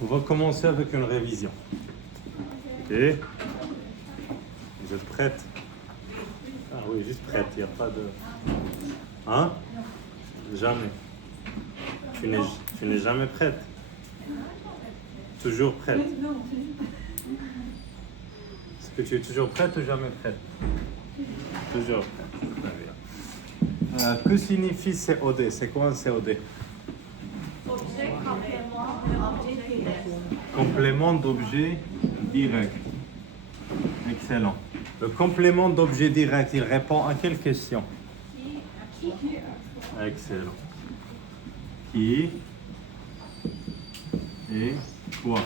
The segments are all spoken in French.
On va commencer avec une révision. Et vous êtes prêtes? Ah oui, juste prête, il n'y a pas de... Hein? Jamais. Tu n'es jamais prête? Toujours prête? Est-ce que tu es toujours prête ou jamais prête? Toujours prête. Très bien. Que signifie COD? C'est quoi un COD? Objet complément d'objet direct. Complément d'objet direct. Excellent. Le complément d'objet direct, il répond à quelle question? Qui? Excellent. Qui et quoi?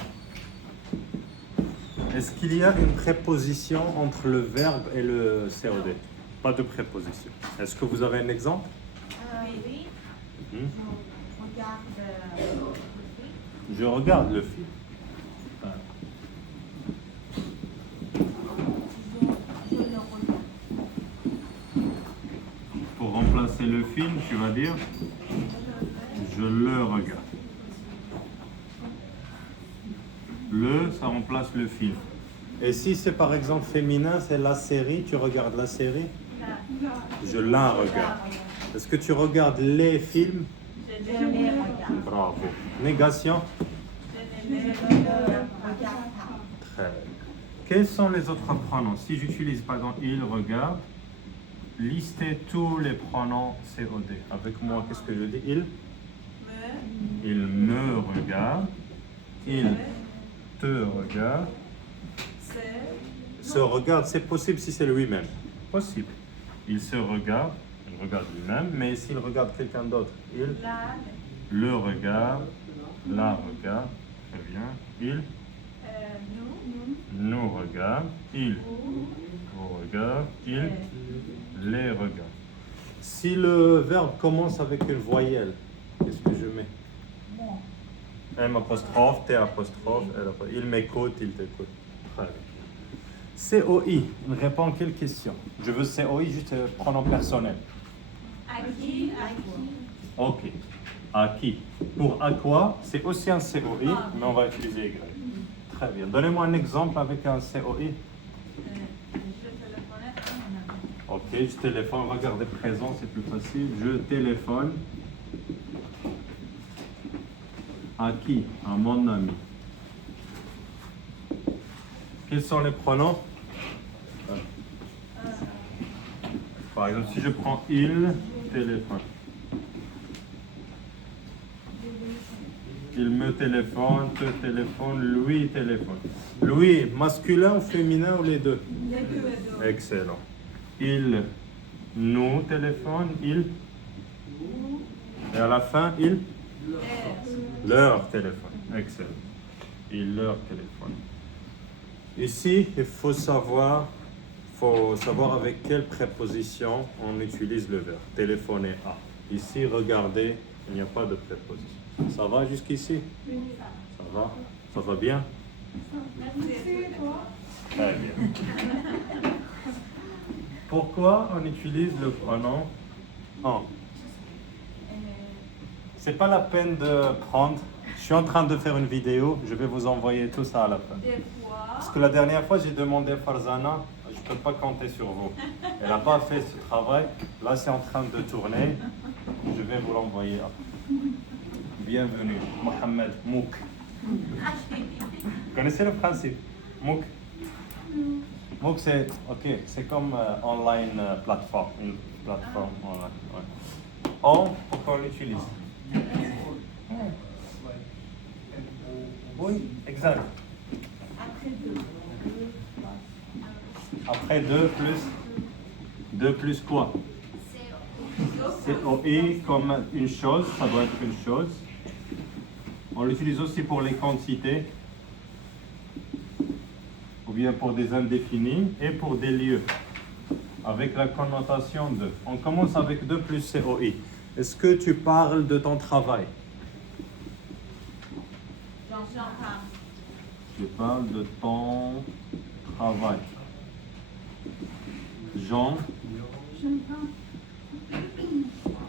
Est-ce qu'il y a une préposition entre le verbe et le COD? Pas de préposition. Est-ce que vous avez un exemple? Oui. Mhm. Regarde Je regarde le film. je le regarde. Pour remplacer le film, tu vas dire je le regarde. Le, ça remplace le film. Et si c'est par exemple féminin, c'est la série, tu regardes la série? Je la regarde. Est-ce que tu regardes les films? Je les regarde. Bravo. Négation? Je ne les regarde pas. Très bien. Quels sont les autres pronoms? Si j'utilise par exemple il regarde, listez tous les pronoms COD. Avec moi, qu'est-ce que je dis? Il me regarde. Il te regarde. Se regarde, c'est possible si c'est lui-même. Possible. Il se regarde, il regarde lui-même, mais s'il regarde quelqu'un d'autre, il le regarde, la regarde. Très bien. Il nous regarde, il vous regarde, il les regarde. Si le verbe commence avec une voyelle, qu'est-ce que je mets? M apostrophe, T apostrophe, L apostrophe. Il m'écoute, il t'écoute. Très bien. COI, il répond à quelle question? Je veux COI, juste pronom personnel. À qui? Ok. À qui? Pour à quoi, c'est aussi un COI, mais on va utiliser Y. Très bien. Donnez-moi un exemple avec un COI. Je téléphonais à mon ami. Ok, je téléphone, on va garder présent, c'est plus facile. Je téléphone. À qui? À mon ami. Quels sont les pronoms? Par exemple, si je prends il téléphone. Il me téléphone, te téléphone, lui téléphone. Lui, masculin ou féminin ou les deux? Les deux. Excellent. Il nous téléphone, il. Et à la fin, il leur téléphone. Excellent. Il leur téléphone. Ici, il faut savoir avec quelle préposition on utilise le verbe. Téléphoner à. Ici, regardez, il n'y a pas de préposition. Ça va jusqu'ici? Ça va? Ça va bien? Très bien. Pourquoi on utilise le pronom en? C'est pas la peine de prendre. Je suis en train de faire une vidéo, je vais vous envoyer tout ça à la fin. Des fois. Parce que la dernière fois, j'ai demandé à Farzana, je ne peux pas compter sur vous. Elle n'a pas fait ce travail. Là, c'est en train de tourner. Je vais vous l'envoyer. Bienvenue, Mohamed Mouk. Vous connaissez le principe? Mouk? Mouk, c'est comme online plateforme, une plateforme online. Ouais. Pourquoi on l'utilise? Oui, exact. Après 2 plus quoi? COI comme une chose, ça doit être une chose. On l'utilise aussi pour les quantités, ou bien pour des indéfinis et pour des lieux, avec la connotation de. On commence avec 2 plus COI. Est-ce que tu parles de ton travail? J'entends. Je parle de ton travail. Jean.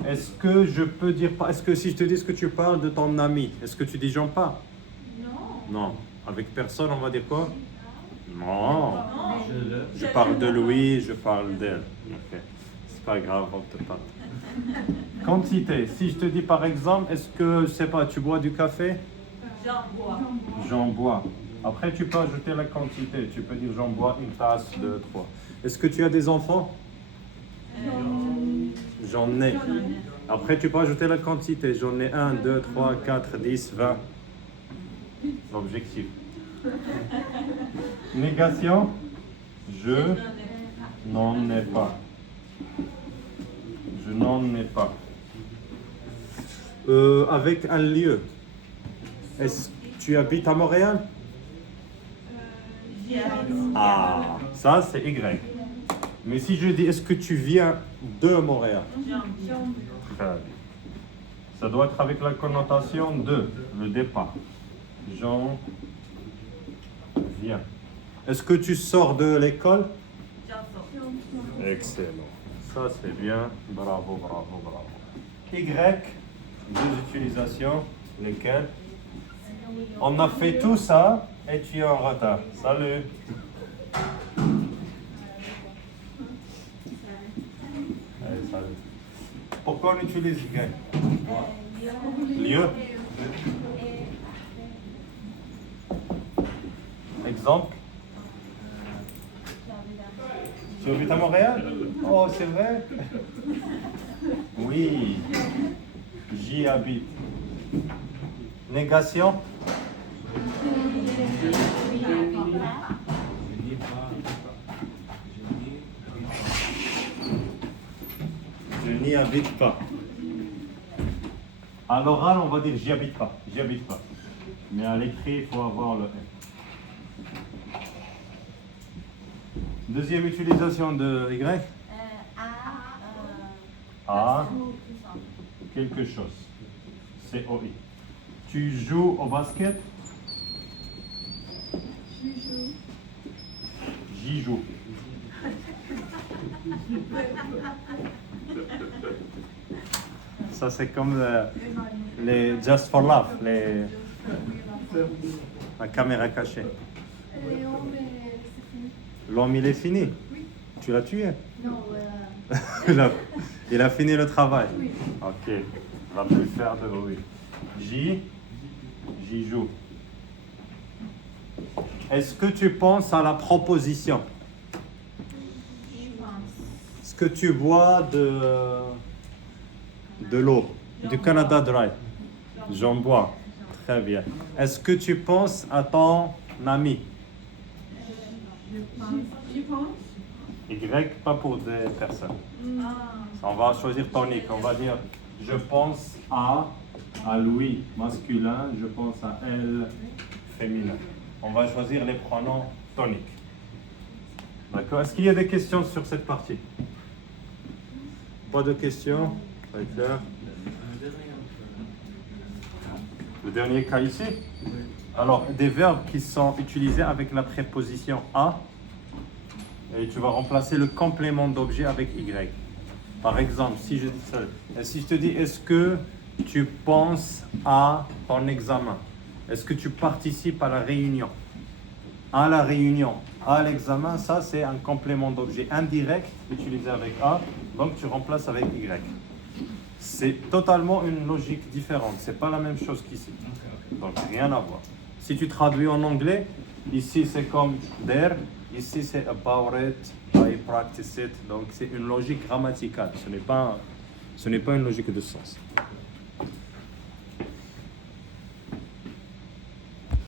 Est-ce que je peux dire... Est-ce que si je te dis que tu parles de ton ami, est-ce que tu dis j'en parle? Non. Non. Avec personne, on va dire quoi? Non. Je parle de lui, je parle d'elle. Ok. C'est pas grave, on te parle. Quantité. Si je te dis par exemple, est-ce que, je sais pas, tu bois du café? J'en bois. J'en bois. Après, tu peux ajouter la quantité. Tu peux dire j'en bois une tasse, deux, trois. Est-ce que tu as des enfants? J'en ai. Après, tu peux ajouter la quantité. J'en ai 1, 2, 3, 4, 10, 20. L'objectif. Négation. Je n'en ai pas. Je n'en ai pas. Avec un lieu. Est-ce que tu habites à Montréal? J'y habite. Ah, ça c'est Y. Mais si je dis est-ce que tu viens de Montréal? J'en viens. Très bien. Ça doit être avec la connotation de, le départ. J'en viens. Est-ce que tu sors de l'école? J'en sors. Excellent. Ça c'est bien. Bravo, bravo, bravo. Y, deux utilisations. Lesquelles? On a fait tout ça et tu es en retard. Salut. Allez, salut. Pourquoi on utilise Y? Lieu. Exemple. Tu habites à Montréal? Oh, c'est vrai? Oui. J'y habite. Négation. Je n'y habite pas. À l'oral, on va dire j'y habite pas. J'y habite pas. Mais à l'écrit, il faut avoir le N. Deuxième utilisation de Y. A. Quelque chose. C-O-I. Tu joues au basket? J'y joue. Ça c'est comme les Just for Laugh, la caméra cachée. L'homme il est fini. Tu l'as tué? Non, Il a fini le travail. Ok, il va plus faire de bruit. J'y joue. Est-ce que tu penses à la proposition? Est-ce que tu bois de l'eau, du Canada Dry? J'en bois. Très bien. Est-ce que tu penses à ton ami? j'y pense. Y, pas pour des personnes. On va choisir tonique. On va dire je pense à lui masculin, je pense à elle féminin. On va choisir les pronoms toniques. D'accord? Est-ce qu'il y a des questions sur cette partie? Pas de questions? Très clair. Le dernier cas ici? Alors, des verbes qui sont utilisés avec la préposition à, et tu vas remplacer le complément d'objet avec Y. Par exemple, si je te dis, est-ce que tu penses à ton examen? Est-ce que tu participes à la réunion? À la réunion, à l'examen, ça c'est un complément d'objet indirect utilisé avec A, donc tu remplaces avec Y. C'est totalement une logique différente, c'est pas la même chose qu'ici. Donc rien à voir. Si tu traduis en anglais, ici c'est comme there, ici c'est about it, I practice it, donc c'est une logique grammaticale, ce n'est pas une logique de sens.